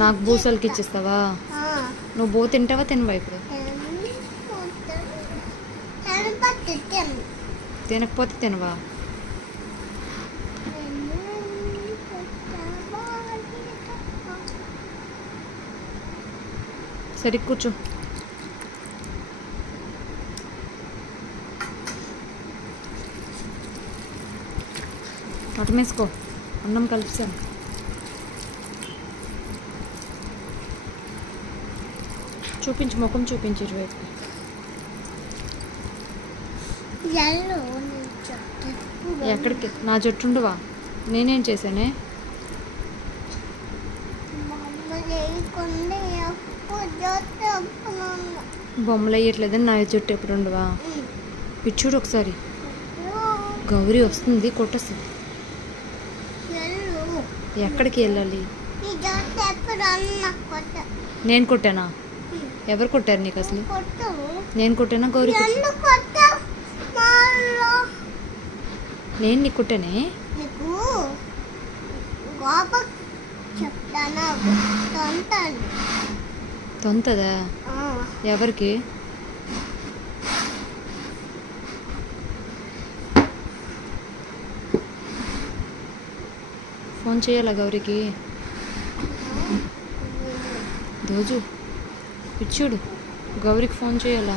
నాకు బూసలకి ఇచ్చేస్తావా? నువ్వు బో తింటావా తినవా ఇప్పుడు? తినకపోతే తినవా? సరే కూర్చో. అటమేసుకో, అన్నం కలిపాను. చూపించు, ముఖం చూపించు ఇటువైపు. ఎక్కడికి? నా జుట్టు ఉండవా? నేనేం చేశానే? బొమ్మలు వేయట్లేదని నా జుట్టు ఎప్పుడు ఉండవా? పిచ్చుడు ఒకసారి. గౌరీ వస్తుంది, కొట్టొస్తుంది. ఎక్కడికి వెళ్ళాలి? నేను కొట్టానా? ఎవరు కొట్టారు నీకు అసలు? నేను కొట్టానా గౌరీ? నేను నీకు కొట్టానే? తొంతదా? ఎవరికి? ఫోన్ చేయాలా గౌరీకి? దోజు పిచ్చుడు, గౌరీకి ఫోన్ చేయాలా?